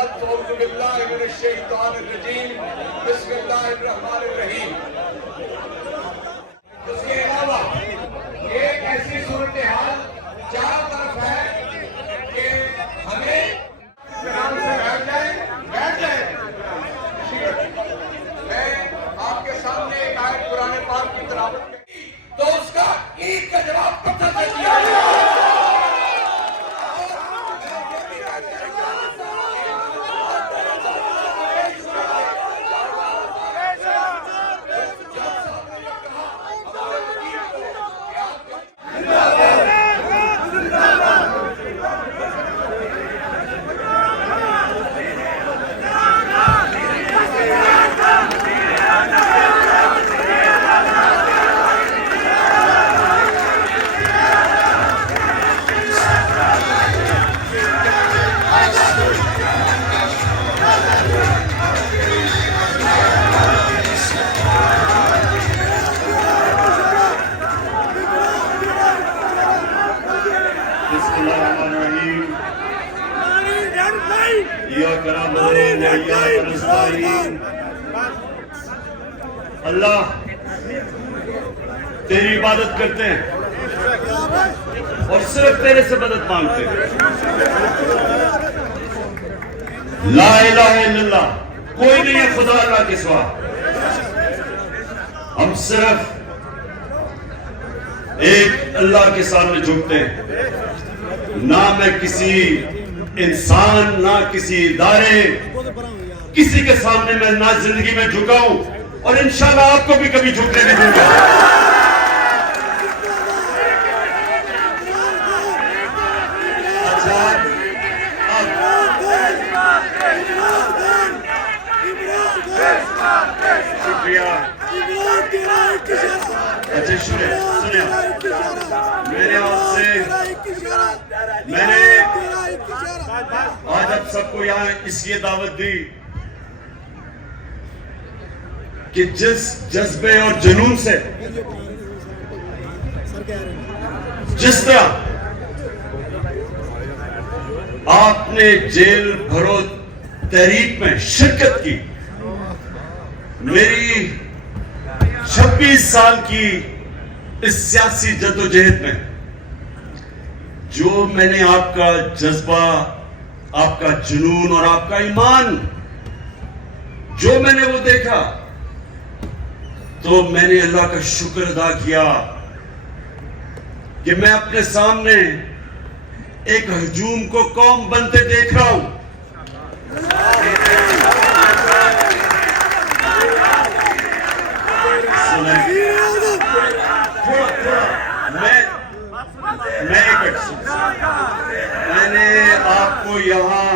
بعد اعوذ باللہ من الشیطان الرجیم بسم اللہ الرحمن الرحیم۔ اس کے علاوہ ایک ایسی صورتحال چار طرف ہے کہ ہمیں آرام سے بیٹھ جائیں۔ میں آپ کے سامنے ایک آیت قرآن پاک کی تلاوت کی تو اس کا عید کا جواب پتھر سے دیا گیا۔ اللہ تیری عبادت کرتے ہیں اور صرف تیرے سے مدد مانگتے ہیں۔ لا الہ الا اللہ، کوئی نہیں ہے خدا اللہ کے سوا۔ ہم صرف ایک اللہ کے سامنے جھکتے ہیں، نہ میں کسی انسان نہ کسی ادارے کسی کے سامنے میں نہ زندگی میں جھکا ہوں، اور انشاءاللہ آپ کو بھی کبھی جھکنے نہیں دوں گا۔ شکریہ۔ اچھا سنیں، میرے آپ سے میں نے آج آپ سب کو یہاں اس لیے دعوت دی کہ جس جذبے اور جنون سے جس طرح آپ نے جیل بھرو تحریک میں شرکت کی، میری 26 سال کی اس سیاسی جدوجہد میں جو میں نے آپ کا جذبہ، آپ کا جنون اور آپ کا ایمان جو میں نے وہ دیکھا، تو میں نے اللہ کا شکر ادا کیا کہ میں اپنے سامنے ایک ہجوم کو قوم بنتے دیکھ رہا ہوں۔ میں نے آپ کو یہاں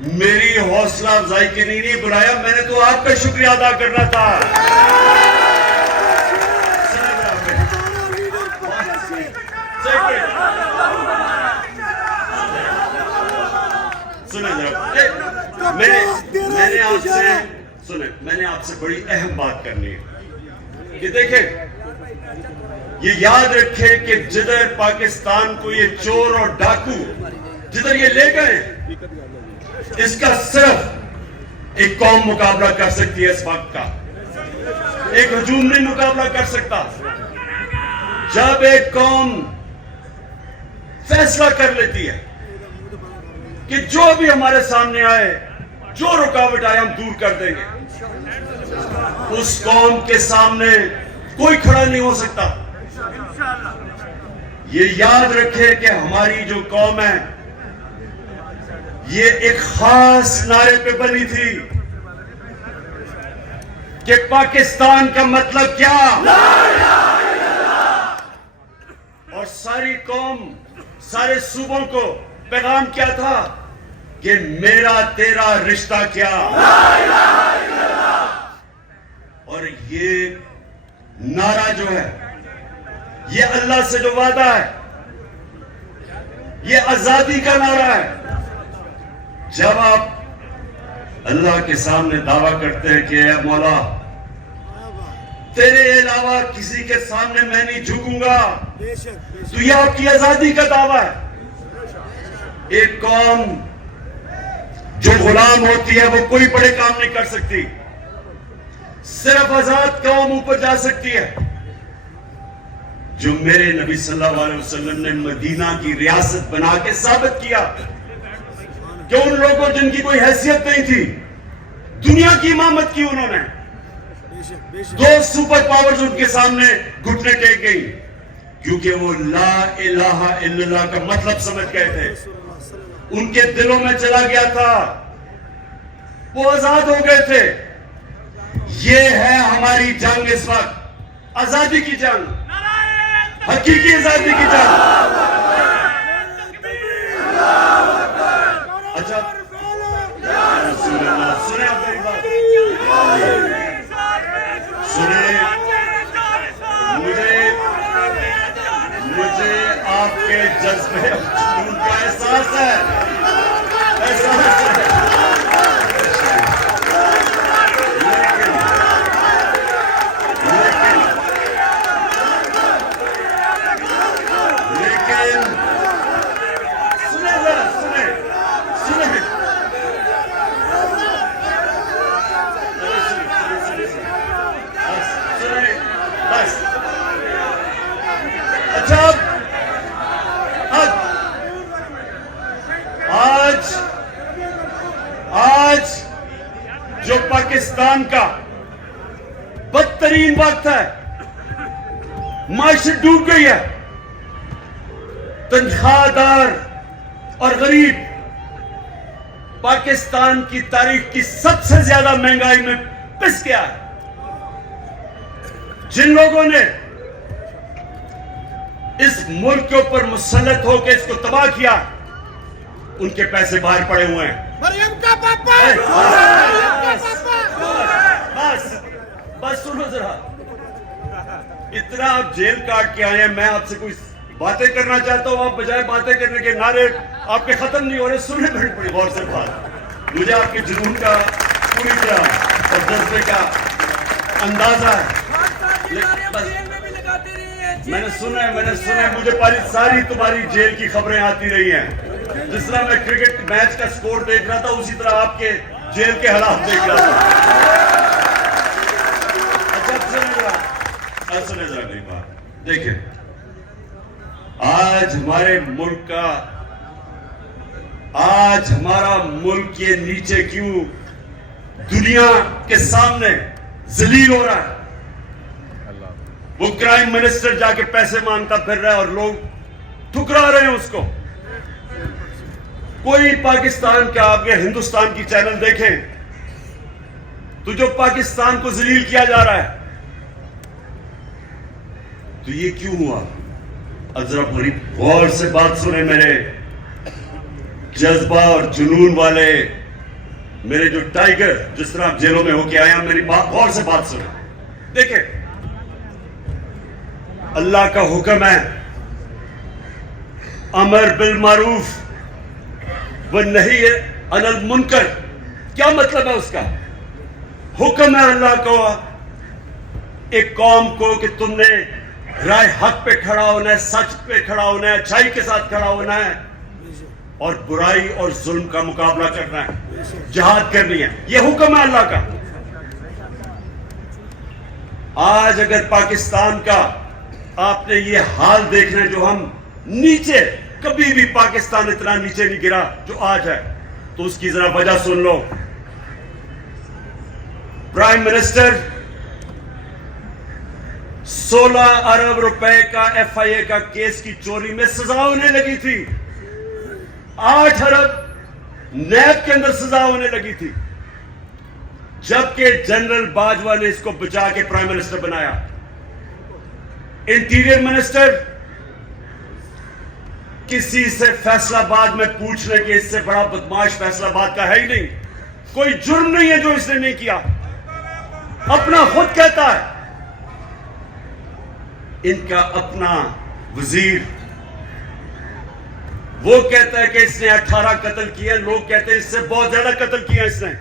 میری حوصلہ افزائی کے لیے نہیں بلایا، میں نے تو آپ کا شکریہ ادا کرنا تھا۔ میں نے آپ سے بڑی اہم بات کرنی ہے کہ دیکھیں، یہ یاد رکھیں کہ جدھر پاکستان کو یہ چور اور ڈاکو جدھر یہ لے گئے، اس کا صرف ایک قوم مقابلہ کر سکتی ہے۔ اس وقت کا ایک ہجوم نہیں مقابلہ کر سکتا۔ جب ایک قوم فیصلہ کر لیتی ہے کہ جو بھی ہمارے سامنے آئے، جو رکاوٹ آئے، ہم دور کر دیں گے، اس قوم کے سامنے کوئی کھڑا نہیں ہو سکتا۔ یہ یاد رکھے کہ ہماری جو قوم ہے یہ ایک خاص نعرے پہ بنی تھی کہ پاکستان کا مطلب کیا، اور ساری قوم، سارے صوبوں کو پیغام کیا تھا کہ میرا تیرا رشتہ کیا۔ اور یہ نعرہ جو ہے، یہ اللہ سے جو وعدہ ہے، یہ آزادی کا نعرہ ہے۔ جب آپ اللہ کے سامنے دعویٰ کرتے ہیں کہ اے مولا، تیرے علاوہ کسی کے سامنے میں نہیں جھکوں گا، تو یہ آپ کی آزادی کا دعویٰ ہے۔ ایک قوم جو غلام ہوتی ہے وہ کوئی بڑے کام نہیں کر سکتی. صرف آزاد قوم اوپر جا سکتی ہے. جو میرے نبی صلی اللہ علیہ وسلم نے مدینہ کی ریاست بنا کے ثابت کیا کہ ان لوگوں جن کی کوئی حیثیت نہیں تھی دنیا کی امامت کی انہوں نے. 2 سپر پاورز ان کے سامنے گھٹنے ٹیک گئی کیونکہ وہ لا الہ الا اللہ کا مطلب سمجھ گئے تھے. ان کے دلوں میں چلا گیا تھا, وہ آزاد ہو گئے تھے. یہ ہے ہماری جنگ اس وقت, آزادی کی جنگ, حقیقی آزادی کی جنگ. اچھا سنیں آپ میری بات, سنیں. مجھے آپ کے جذبے جنون کا احساس ہے, احساس ہے. آج جو پاکستان کا بدترین وقت ہے, معیشت ڈوب گئی ہے, تنخواہ دار اور غریب پاکستان کی تاریخ کی سب سے زیادہ مہنگائی میں پس گیا ہے. جن لوگوں نے اس ملک کے اوپر مسلط ہو کے اس کو تباہ کیا ان کے پیسے باہر پڑے ہوئے ہیں. مریم کا پاپا, بس سنو ذرا, اتنا آپ جیل کاٹ کے آئے ہیں. میں آپ سے کوئی باتیں کرنا چاہتا ہوں, آپ بجائے باتیں کرنے کے نعرے آپ کے ختم نہیں ہو رہے. سنیں بڑی غور سے بات, مجھے آپ کے جنون کا پوری طرح اور جذبے کا اندازہ ہے. میں نے سنا, مجھے ساری تمہاری جیل کی خبریں آتی رہی ہیں. جس طرح میں کرکٹ میچ کا سکور دیکھ رہا تھا اسی طرح آپ کے جیل کے حالات دیکھ رہا تھا. اچھا سنے ذرا میری بات. دیکھیں آج ہمارا ملک یہ نیچے کیوں دنیا کے سامنے ذلیل ہو رہا ہے. وہ کرائم منسٹر جا کے پیسے مانگتا پھر رہا ہے اور لوگ ٹھکرا رہے ہیں اس کو. کوئی پاکستان کا, آپ یہ ہندوستان کی چینل دیکھیں تو جو پاکستان کو ذلیل کیا جا رہا ہے تو یہ کیوں ہوا؟ اب ذرا بڑی غور سے بات سنیں میرے جذبہ اور جنون والے, میرے جو ٹائگر جس طرح آپ جیلوں میں ہو کے آئے ہیں, میری بات غور سے بات سنیں. دیکھیں اللہ کا حکم ہے امر بالمعروف والنہی عن المنکر. کیا مطلب ہے اس کا؟ حکم ہے اللہ کو ایک قوم کو کہ تم نے رائے حق پہ کھڑا ہونا ہے, سچ پہ کھڑا ہونا ہے, اچھائی کے ساتھ کھڑا ہونا ہے اور برائی اور ظلم کا مقابلہ کرنا ہے, جہاد کرنی ہے. یہ حکم ہے اللہ کا. آج اگر پاکستان کا آپ نے یہ حال دیکھنا ہے, جو ہم نیچے, کبھی بھی پاکستان اتنا نیچے نہیں گرا جو آج ہے, تو اس کی ذرا وجہ سن لو. پرائم منسٹر 16 ارب روپے کا ایف آئی اے کا کیس کی چوری میں سزا ہونے لگی تھی. 8 ارب نیب کے اندر سزا ہونے لگی تھی, جبکہ جنرل باجوہ نے اس کو بچا کے پرائم منسٹر بنایا. انٹیریئر منسٹر کسی سے فیصلہ آباد میں پوچھنے کے اس سے بڑا بدماش فیصلہ آباد کا ہے ہی نہیں. کوئی جرم نہیں ہے جو اس نے نہیں کیا, اپنا خود کہتا ہے. ان کا اپنا وزیر وہ کہتا ہے کہ اس نے 18 قتل کیے, لوگ کہتے ہیں اس سے بہت زیادہ قتل کیا اس نے.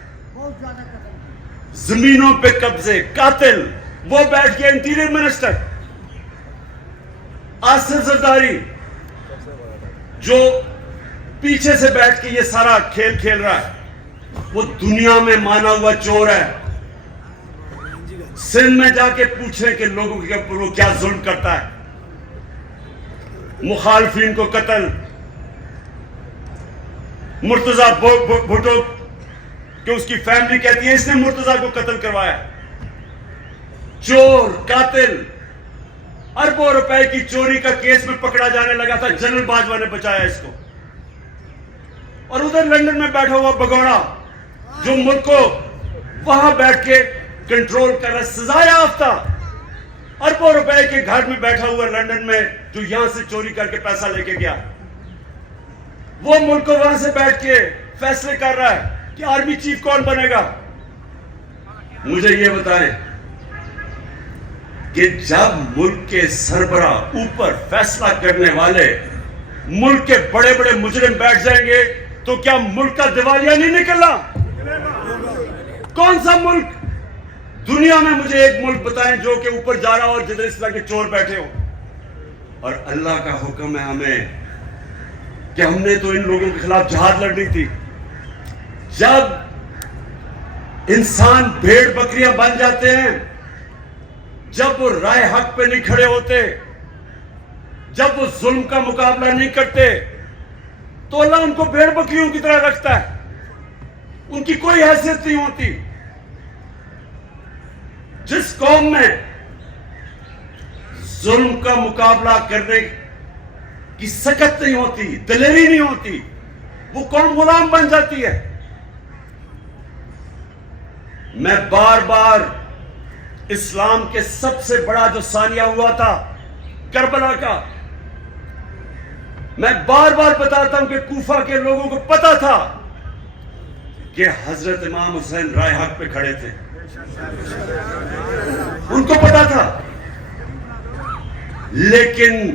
زمینوں پہ قبضے, قاتل, وہ بیٹھ کے انٹیریئر منسٹر. آصف زرداری جو پیچھے سے بیٹھ کے یہ سارا کھیل کھیل رہا ہے, وہ دنیا میں مانا ہوا چور ہے. سندھ میں جا کے پوچھیں کہ لوگوں کے اوپر وہ کیا ظلم کرتا ہے. مخالفین کو قتل. مرتضیٰ بھٹو کہ اس کی فیملی کہتی ہے اس نے مرتضیٰ کو قتل کروایا. چور قاتل اربوں روپے کی چوری کا کیس میں پکڑا جانے لگا تھا. جنرل باجوہ نے بچایا اس کو. اور ادھر لندن میں بیٹھا ہوا بگوڑا جو ملک کو وہاں بیٹھ کے کنٹرول کر رہا ہے, سزا یافتہ اربوں روپے کے گھر میں بیٹھا ہوا لندن میں, جو یہاں سے چوری کر کے پیسہ لے کے گیا. وہ ملک کو وہاں سے بیٹھ کے فیصلے کر رہا ہے کہ آرمی چیف کون بنے گا. مجھے یہ بتائیں کہ جب ملک کے سربراہ اوپر فیصلہ کرنے والے ملک کے بڑے بڑے مجرم بیٹھ جائیں گے تو کیا ملک کا دیوالیہ نہیں نکلنا؟ کون سا ملک دنیا میں مجھے ایک ملک بتائیں جو کہ اوپر جا رہا ہو اور جدھر اس طرح کے چور بیٹھے ہو. اور اللہ کا حکم ہے ہمیں کہ ہم نے تو ان لوگوں کے خلاف جہاد لڑنی تھی. جب انسان بھیڑ بکریاں بن جاتے ہیں, جب وہ رائے حق پہ نہیں کھڑے ہوتے, جب وہ ظلم کا مقابلہ نہیں کرتے, تو اللہ ان کو بھیڑ بکریوں کی طرح رکھتا ہے. ان کی کوئی حیثیت نہیں ہوتی. جس قوم میں ظلم کا مقابلہ کرنے کی سکت نہیں ہوتی, دلیری نہیں ہوتی, وہ قوم غلام بن جاتی ہے. میں بار بار اسلام کے سب سے بڑا جو ثانیہ ہوا تھا کربلا کا, میں بار بار بتاتا ہوں کہ کوفہ کے لوگوں کو پتا تھا کہ حضرت امام حسین رائے حق پہ کھڑے تھے. ان کو پتا تھا, لیکن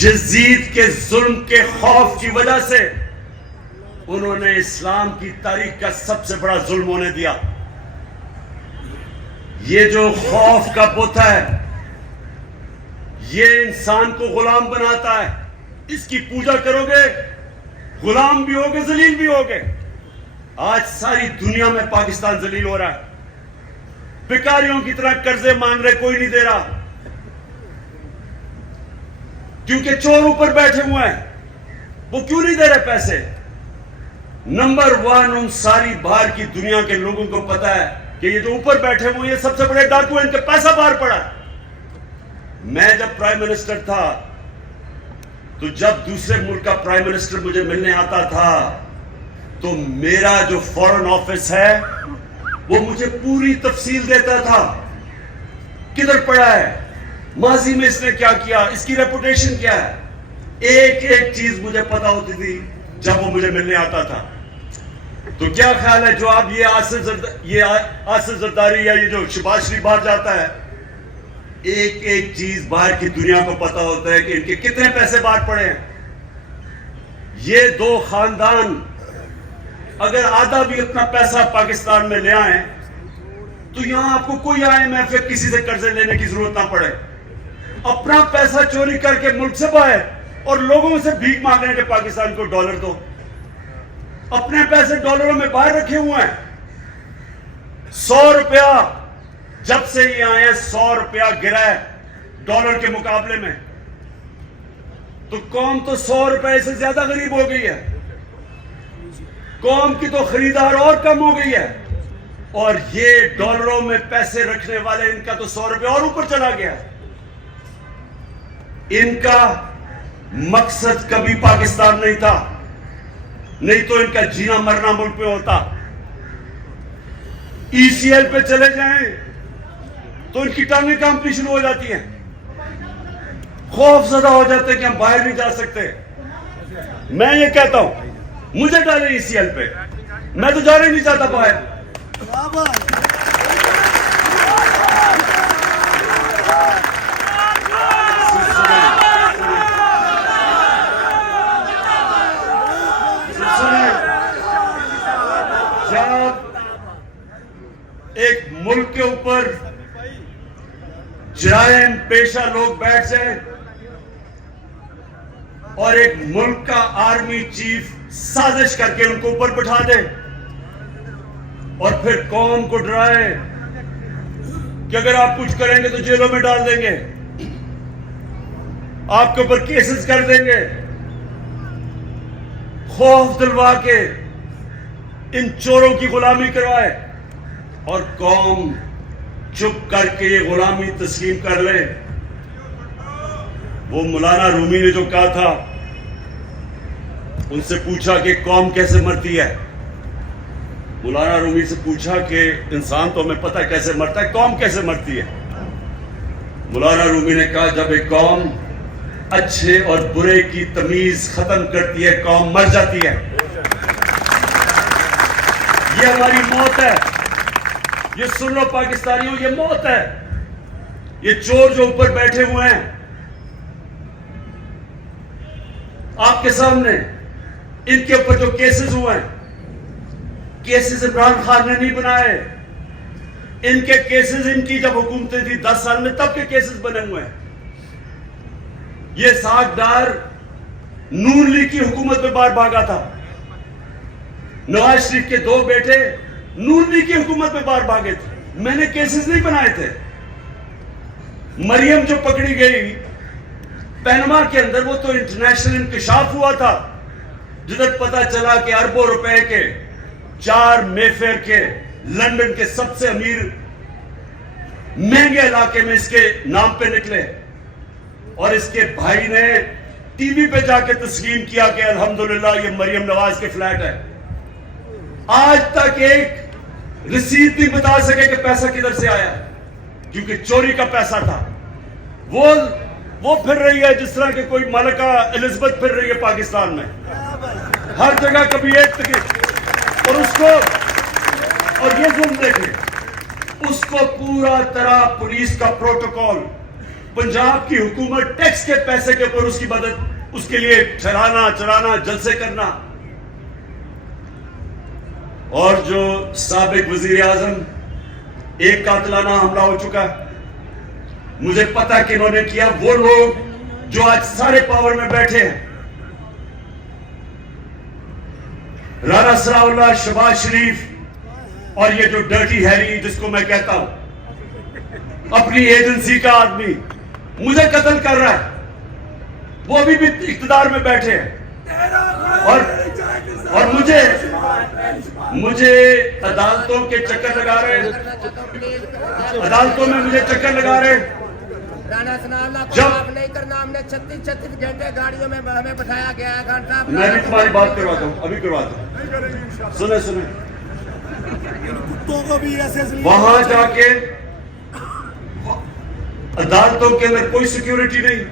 یزید کے ظلم کے خوف کی وجہ سے انہوں نے اسلام کی تاریخ کا سب سے بڑا ظلم ہونے دیا. یہ جو خوف کا بت ہے, یہ انسان کو غلام بناتا ہے. اس کی پوجا کرو گے غلام بھی ہوگے, ذلیل بھی ہوگے. آج ساری دنیا میں پاکستان ذلیل ہو رہا ہے. بھکاریوں کی طرح قرضے مانگ رہے, کوئی نہیں دے رہا, کیونکہ چور اوپر بیٹھے ہوئے ہیں. وہ کیوں نہیں دے رہے پیسے؟ نمبر 1 ان ساری باہر کی دنیا کے لوگوں کو پتا ہے کہ یہ جو اوپر بیٹھے ہوئے یہ سب سے بڑے ڈاکو ہیں, ان کے پیسہ باہر پڑا ہے. میں جب پرائم منسٹر تھا تو جب دوسرے ملک کا پرائم منسٹر مجھے ملنے آتا تھا تو میرا جو فورن آفس ہے وہ مجھے پوری تفصیل دیتا تھا. کدھر پڑا ہے, ماضی میں اس نے کیا کیا, اس کی ریپوٹیشن کیا ہے, ایک ایک چیز مجھے پتا ہوتی تھی جب وہ مجھے ملنے آتا تھا. تو کیا خیال ہے جو آپ یہ آصف زرداری یا یہ جو شہباز شریف باہر جاتا ہے, ایک ایک چیز باہر کی دنیا کو پتا ہوتا ہے کہ ان کے کتنے پیسے باہر پڑے ہیں. یہ دو خاندان اگر آدھا بھی اپنا پیسہ پاکستان میں لے آئیں تو یہاں آپ کو کوئی IMF یا کسی سے قرضے لینے کی ضرورت نہ پڑے. اپنا پیسہ چوری کر کے ملک سے باہر اور لوگوں سے بھیک مانگ رہے ہیں کہ پاکستان کو ڈالر دو. اپنے پیسے ڈالروں میں باہر رکھے ہوئے ہیں. 100 روپیہ جب سے یہ آئے ہیں 100 روپیہ گرا ہے ڈالر کے مقابلے میں, تو قوم تو 100 روپے سے زیادہ غریب ہو گئی ہے. قوم کی تو خریدار اور کم ہو گئی ہے, اور یہ ڈالروں میں پیسے رکھنے والے ان کا تو 100 روپے اور اوپر چلا گیا. ان کا مقصد کبھی پاکستان نہیں تھا, نہیں تو ان کا جینا مرنا ملک پہ ہوتا. ECL پہ چلے جائیں تو ان کی ٹانگیں کانپنی شروع ہو جاتی ہیں, خوف زدہ ہو جاتے ہیں کہ ہم باہر نہیں جا سکتے. میں یہ کہتا ہوں مجھے ڈالیں ECL پہ, میں تو جانا ہی نہیں چاہتا باہر. جب ایک ملک کے اوپر جرائم پیشہ لوگ بیٹھ جائیں اور ایک ملک کا آرمی چیف سازش کر کے ان کو اوپر بٹھا دے, اور پھر قوم کو ڈرائے کہ اگر آپ کچھ کریں گے تو جیلوں میں ڈال دیں گے, آپ کے اوپر کیسز کر دیں گے, خوف دلوا کے ان چوروں کی غلامی کروائے اور قوم چپ کر کے یہ غلامی تسلیم کر لے. وہ مولانا رومی نے جو کہا تھا, ان سے پوچھا کہ قوم کیسے مرتی ہے. مولانا رومی سے پوچھا کہ انسان تو ہمیں پتہ ہے کیسے مرتا ہے, قوم کیسے مرتی ہے. مولانا رومی نے کہا جب ایک قوم اچھے اور برے کی تمیز ختم کرتی ہے قوم مر جاتی ہے. یہ ہماری موت ہے. یہ سن لو پاکستانیوں, یہ موت ہے. یہ چور جو اوپر بیٹھے ہوئے ہیں آپ کے سامنے, ان کے اوپر جو کیسز ہوئے ہیں, کیسز عمران خان نے نہیں بنائے. ان کے کیسز ان کی جب حکومتیں تھی 10 سال میں تب کے کیسز بنے ہوئے ہیں. یہ ساکھ ڈار نون لیگ کی حکومت میں باہر بھاگا تھا. نواز شریف کے 2 بیٹے نون لیگ کی حکومت میں باہر بھاگے تھے. میں نے کیسز نہیں بنائے تھے. مریم جو پکڑی گئی پینما کے اندر, وہ تو انٹرنیشنل انکشاف ہوا تھا, جدھر پتا چلا کہ اربوں روپے کے 4 میفیئر کے لندن کے سب سے امیر مہنگے علاقے میں اس کے نام پہ نکلے, اور اس کے بھائی نے ٹی وی پہ جا کے تسلیم کیا کہ الحمدللہ یہ مریم نواز کے فلیٹ ہے. آج تک ایک رسید نہیں بتا سکے کہ پیسہ کدھر سے آیا, کیونکہ چوری کا پیسہ تھا. وہ پھر رہی ہے جس طرح کہ کوئی ملکہ الزبتھ پھر رہی ہے پاکستان میں, ہر جگہ کبھی ایک تک. اور اس کو, اور یہ ظلم دیکھیں, اس کو پورا طرح پولیس کا پروٹوکول, پنجاب کی حکومت ٹیکس کے پیسے کے اوپر اس کی مدد, اس کے لیے چرانا جلسے کرنا. اور جو سابق وزیر اعظم, ایک قاتلانہ حملہ ہو چکا, مجھے پتا کہ انہوں نے کیا. وہ لوگ جو آج سارے پاور میں بیٹھے ہیں, رانا ثناء اللہ, شہباز شریف, اور یہ جو ڈرٹی ہیری جس کو میں کہتا ہوں, اپنی ایجنسی کا آدمی مجھے قتل کر رہا ہے. وہ ابھی بھی اقتدار میں بیٹھے ہیں. اور مجھے عدالتوں کے چکر لگا رہے ہیں, عدالتوں میں مجھے چکر لگا رہے ہیں. جب نہیں کرنا, ہم نے 36 گھنٹے گاڑیوں میں ہمیں بٹھایا گیا ہے. میں بھی تمہاری بات کرواتا ہوں, ابھی کرواتا ہوں, سنیں. وہاں جا کے عدالتوں کے اندر کوئی سیکیورٹی نہیں,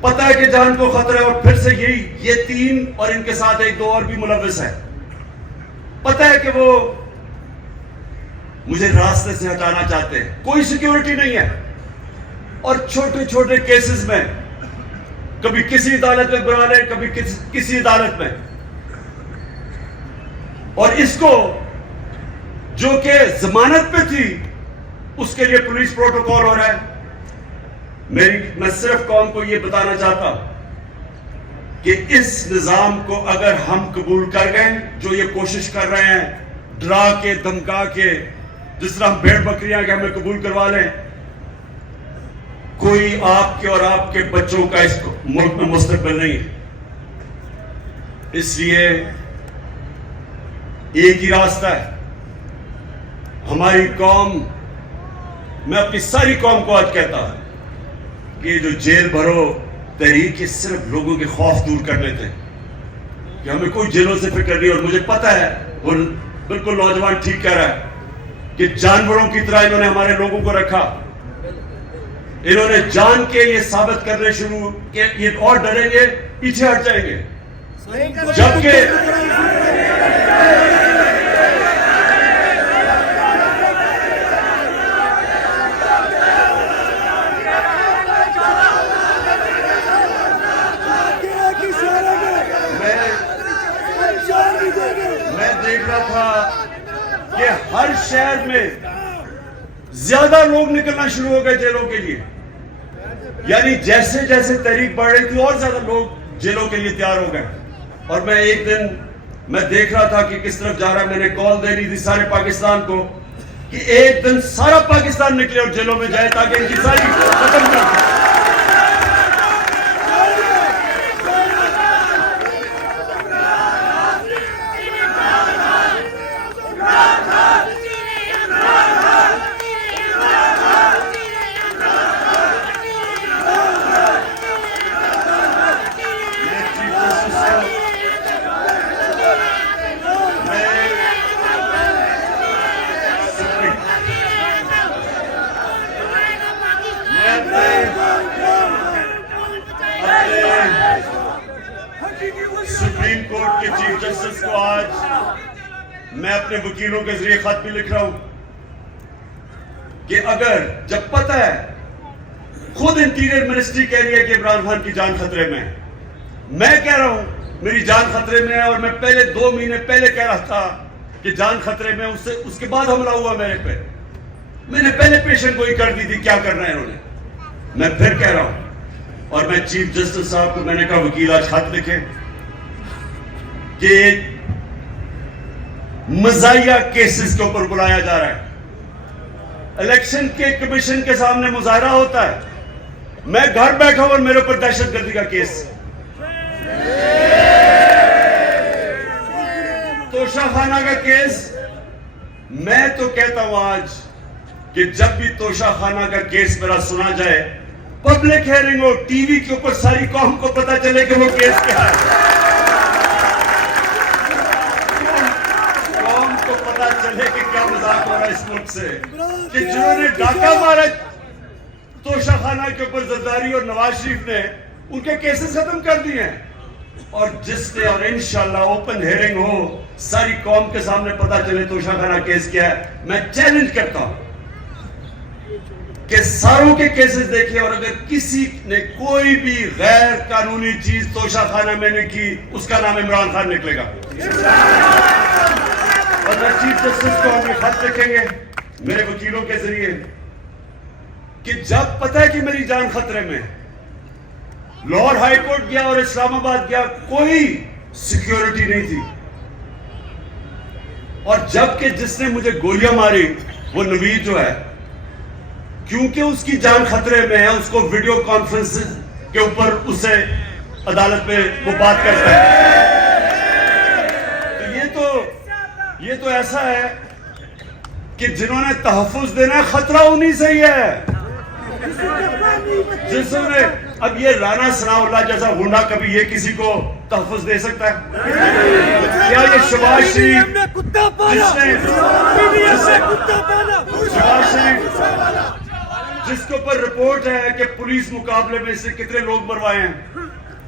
پتہ ہے کہ جان کو خطرہ ہے. اور پھر سے یہ 3 اور ان کے ساتھ 1-2 اور بھی ملوث ہے. پتہ ہے کہ وہ مجھے راستے سے ہٹانا چاہتے ہیں, کوئی سیکیورٹی نہیں ہے. اور چھوٹے کیسز میں کبھی کسی عدالت میں بنا لیں, کبھی کسی عدالت میں. اور اس کو جو کہ ضمانت پہ تھی اس کے لیے پولیس پروٹوکول ہو رہا ہے. میں صرف قوم کو یہ بتانا چاہتا ہوں کہ اس نظام کو اگر ہم قبول کر گئے, جو یہ کوشش کر رہے ہیں ڈرا کے دھمکا کے, جس طرح ہم بھیڑ بکریاں کہ ہمیں قبول کروا لیں, کوئی آپ کے اور آپ کے بچوں کا اس ملک میں مستقبل نہیں ہے. اس لیے ایک ہی راستہ ہے. ہماری قوم, میں اپنی ساری قوم کو آج کہتا ہوں کہ جو جیل بھرو تحریک یہ صرف لوگوں کے خوف دور کرنے تھے, کہ ہمیں کوئی جیلوں سے فکر نہیں. اور مجھے پتا ہے وہ بالکل نوجوان ٹھیک کہہ رہا ہے کہ جانوروں کی طرح انہوں نے ہمارے لوگوں کو رکھا. انہوں نے جان کے یہ ثابت کرنے شروع کہ یہ اور ڈریں گے, پیچھے ہٹ جائیں گے. جبکہ میں دیکھ رہا تھا کہ ہر شہر میں زیادہ لوگ نکلنا شروع ہو گئے جیلوں کے لیے. یعنی جیسے جیسے تحریک بڑھ رہی تھی اور زیادہ لوگ جیلوں کے لیے تیار ہو گئے. اور میں ایک دن میں دیکھ رہا تھا کہ کس طرف جا رہا ہے. میں نے کال دے دی تھی سارے پاکستان کو کہ ایک دن سارا پاکستان نکلے اور جیلوں میں جائے تاکہ ان کی ساری ختم کر دیں. سپریم کورٹ کے چیف جسٹس کو آج میں اپنے وکیلوں کے ذریعے خط بھی لکھ رہا ہوں کہ اگر جب پتہ ہے خود انٹیریئر منسٹری کہہ رہی ہے کہ عمران خان کی جان خطرے میں ہے, میں کہہ رہا ہوں میری جان خطرے میں ہے, اور میں پہلے 2 مہینے پہلے کہہ رہا تھا کہ جان خطرے میں, اس کے بعد حملہ ہوا میرے پہ, میں نے پہلے پیشن گوئی کر دی تھی کیا کرنا ہے انہوں نے. میں پھر کہہ رہا ہوں, اور میں چیف جسٹس صاحب کو میں نے کہا وکیل آج خط لکھیں کہ مزاحیہ کیسز کے اوپر بلایا جا رہا ہے. الیکشن کے کمیشن کے سامنے مظاہرہ ہوتا ہے, میں گھر بیٹھا ہوں اور میرے اوپر دہشت گردی کا کیس. توشہ خانہ کا کیس, میں تو کہتا ہوں آج کہ جب بھی توشہ خانہ کا کیس میرا سنا جائے, پبلک ہیئرنگ ہو, ٹی وی کے اوپر ساری قوم کو پتا چلے کہ وہ کیس کیا ہے, قوم کو پتا چلے کہ کیا مذاق ہو رہا ہے اس ملک سے, کہ جنہوں نے ڈاکہ مارا توشہ خانہ کے اوپر زرداری اور نواز شریف نے ان کے کیسز ختم کر دیے ہیں, اور جس نے, اور انشاءاللہ اوپن ہیئرنگ ہو, ساری قوم کے سامنے پتا چلے توشہ خانہ کیس کیا ہے. میں چیلنج کرتا ہوں کہ ساروں کے کیسز دیکھیں, اور اگر کسی نے کوئی بھی غیر قانونی چیز توشہ خانہ میں نے کی, اس کا نام عمران خان نکلے گا. اور میں چیف جسٹس کو ہمیں خط لکھیں گے میرے وکیلوں کے ذریعے کہ جب پتہ ہے کہ میری جان خطرے میں, لاہور ہائی کورٹ گیا اور اسلام آباد گیا, کوئی سیکیورٹی نہیں تھی, اور جبکہ جس نے مجھے گولیاں ماری وہ نوید جو ہے, کیونکہ اس کی جان خطرے میں ہے, اس کو ویڈیو کانفرنس کے اوپر اسے عدالت میں وہ بات کرتا ہے. تو یہ تو ایسا ہے کہ جنہوں نے تحفظ دینا ہے, خطرہ انہی سے ہی ہے. جسوں نے, اب یہ رانا ثناء اللہ جیسا گنڈا کبھی یہ کسی کو تحفظ دے سکتا ہے کیا؟ یہ شہباز شریف جس کے اوپر رپورٹ ہے کہ پولیس مقابلے میں سے کتنے لوگ مروائے ہیں,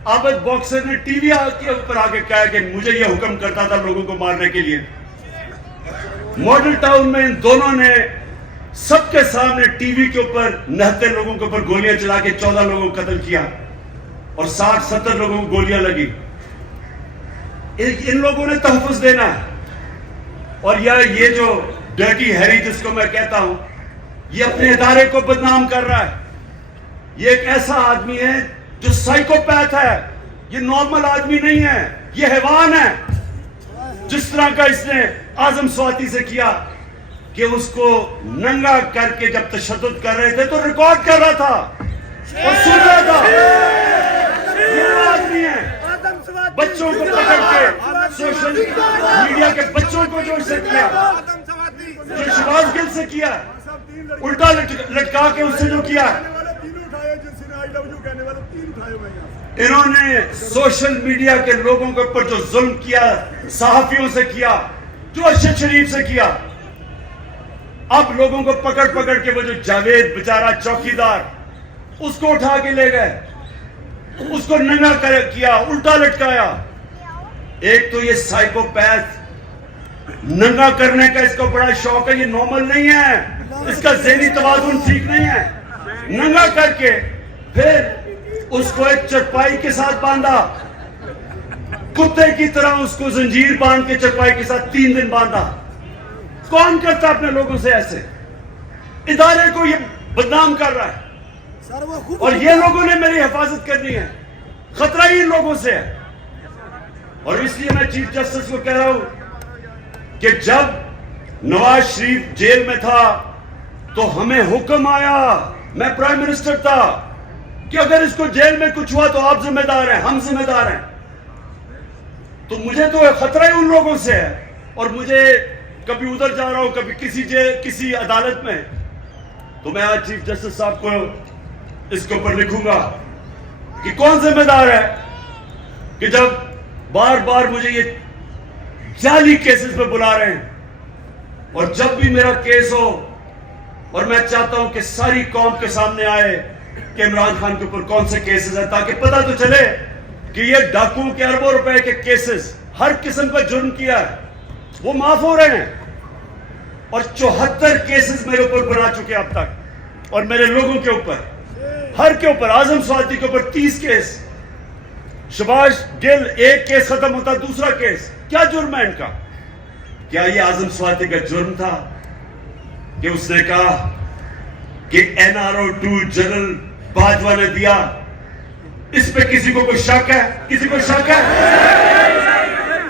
عابد باکسر نے ٹی وی کے اوپر آگے کہا کہ مجھے یہ حکم کرتا تھا لوگوں کو مارنے کے لیے. ماڈل ٹاؤن میں ان دونوں نے سب کے سامنے ٹی وی کے اوپر 69 لوگوں کے اوپر گولیاں چلا کے 14 لوگوں کو قتل کیا, اور 60-70 لوگوں کو گولیاں لگی. ان لوگوں نے تحفظ دینا ہے. اور یہ جو ڈرٹی ہیری جس کو میں کہتا ہوں, یہ اپنے ادارے کو بدنام کر رہا ہے. یہ ایک ایسا آدمی ہے جو سائیکوپیتھ ہے, یہ نارمل آدمی نہیں ہے, یہ حیوان ہے. جس طرح کا اس نے اعظم سواتی سے کیا کہ اس کو ننگا کر کے جب تشدد کر رہے تھے تو ریکارڈ کر رہا تھا اور سن رہا تھا. یہ آدمی ہے بچوں کو پکڑ کے سوشل میڈیا کے بچوں کو جو اسے کیا, جو شہباز گل سے کیا, الٹا لٹکا کے اس سے جو کیا, انہوں نے سوشل میڈیا کے لوگوں کے اوپر جو ظلم کیا, صحافیوں سے کیا, جو ارشد شریف سے کیا, اب لوگوں کو پکڑ پکڑ کے وہ جو جاوید بیچارہ چوکیدار, اس کو اٹھا کے لے گئے, اس کو ننگا کیا, الٹا لٹکایا. ایک تو یہ سائیکوپیتھ ننگا کرنے کا اس کو بڑا شوق ہے, یہ نارمل نہیں ہے, اس کا ذہنی توازن ٹھیک نہیں ہے. ننگا کر کے پھر اس کو ایک چرپائی کے ساتھ باندھا, کتے کی طرح اس کو زنجیر باندھ کے چرپائی کے ساتھ 3 دن باندھا. کون کرتا اپنے لوگوں سے ایسے؟ ادارے کو یہ بدنام کر رہا ہے, اور یہ لوگوں نے میری حفاظت کرنی ہے. خطرہ ہی ان لوگوں سے ہے. اور اس لیے میں چیف جسٹس کو کہہ رہا ہوں کہ جب نواز شریف جیل میں تھا تو ہمیں حکم آیا، میں پرائم منسٹر تھا، کہ اگر اس کو جیل میں کچھ ہوا تو آپ ذمہ دار ہیں، ہم ذمہ دار ہیں. تو مجھے تو خطرہ ہی ان لوگوں سے ہے، اور مجھے کبھی ادھر جا رہا ہوں، کبھی کسی عدالت میں. تو میں آج چیف جسٹس صاحب کو اس کے اوپر لکھوں گا کہ کون ذمہ دار ہے کہ جب بار بار مجھے یہ جعلی کیسز پہ بلا رہے ہیں، اور جب بھی میرا کیس ہو، اور میں چاہتا ہوں کہ ساری قوم کے سامنے آئے کہ عمران خان کے اوپر کون سے کیسز ہیں، تاکہ پتہ تو چلے کہ یہ ڈاکوؤں کے اربوں روپے کے کیسز ہر قسم کا جرم کیا ہے وہ معاف ہو رہے ہیں. اور 74 کیسز میرے اوپر بنا چکے اب تک، اور میرے لوگوں کے اوپر، ہر کے اوپر، اعظم سوالتی کے اوپر 30 کیس، شباش گل ایک کیس ختم ہوتا دوسرا کیس. کیا جرم ہے ان کا؟ کیا یہ اعظم سوالتی کا جرم تھا کہ اس نے کہا کہ NRO2 جنرل باجوہ نے دیا؟ اس پہ کسی کو کوئی شک ہے؟ کسی کو شک ہے؟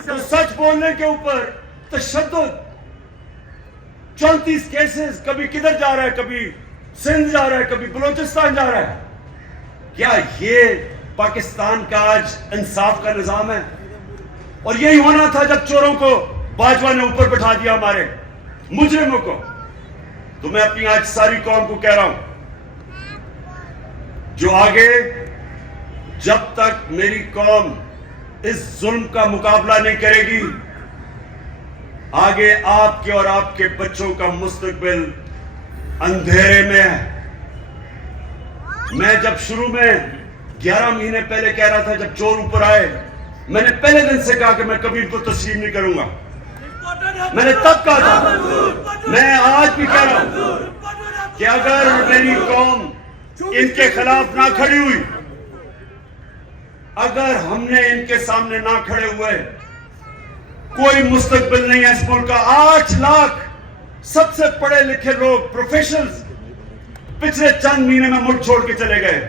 تو سچ بولنے کے اوپر تشدد، 34 کیسز، کبھی کدھر جا رہا ہے، کبھی سندھ جا رہا ہے، کبھی بلوچستان جا رہا ہے. کیا یہ پاکستان کا آج انصاف کا نظام ہے؟ اور یہی ہونا تھا جب چوروں کو باجوہ نے اوپر بٹھا دیا، ہمارے مجرموں کو. تو میں اپنی آج ساری قوم کو کہہ رہا ہوں، جو آگے جب تک میری قوم اس ظلم کا مقابلہ نہیں کرے گی، آگے آپ کے اور آپ کے بچوں کا مستقبل اندھیرے میں ہے. میں جب شروع میں 11 مہینے پہلے کہہ رہا تھا، جب چور اوپر آئے، میں نے پہلے دن سے کہا کہ میں کبھی ان کو تسلیم نہیں کروں گا. میں نے تب کہا تھا، میں آج بھی کہہ رہا ہوں کہ اگر میری قوم ان کے خلاف نہ کھڑی ہوئی، اگر ہم نے ان کے سامنے نہ کھڑے ہوئے، کوئی مستقبل نہیں ہے اس ملک کا. 8 لاکھ سب سے پڑھے لکھے لوگ، پروفیشنلز، پچھلے چند مہینے میں ملک چھوڑ کے چلے گئے.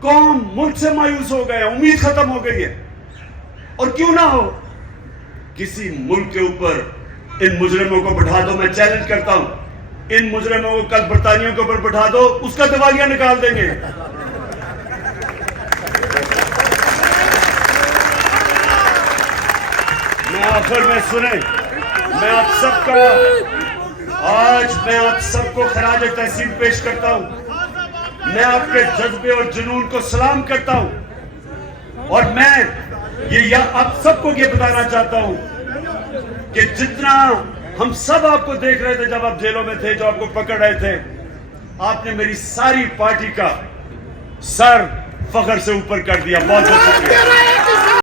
قوم ملک سے مایوس ہو گئے، امید ختم ہو گئی ہے. اور کیوں نہ ہو، کسی ملک کے اوپر ان مجرموں کو بٹھا دو. میں چیلنج کرتا ہوں، ان مجرموں کو کل برطانیہ کے اوپر بٹھا دو، اس کا دیوالیہ نکال دیں گے. میں آخر میں سنیں، میں آپ سب کا آج میں آپ سب کو خراج تحسین پیش کرتا ہوں. میں آپ کے جذبے اور جنون کو سلام کرتا ہوں، اور میں یہ آپ سب کو یہ بتانا چاہتا ہوں کہ جتنا ہم سب آپ کو دیکھ رہے تھے جب آپ جیلوں میں تھے، جو آپ کو پکڑ رہے تھے، آپ نے میری ساری پارٹی کا سر فخر سے اوپر کر دیا. بہت بہت شکریہ.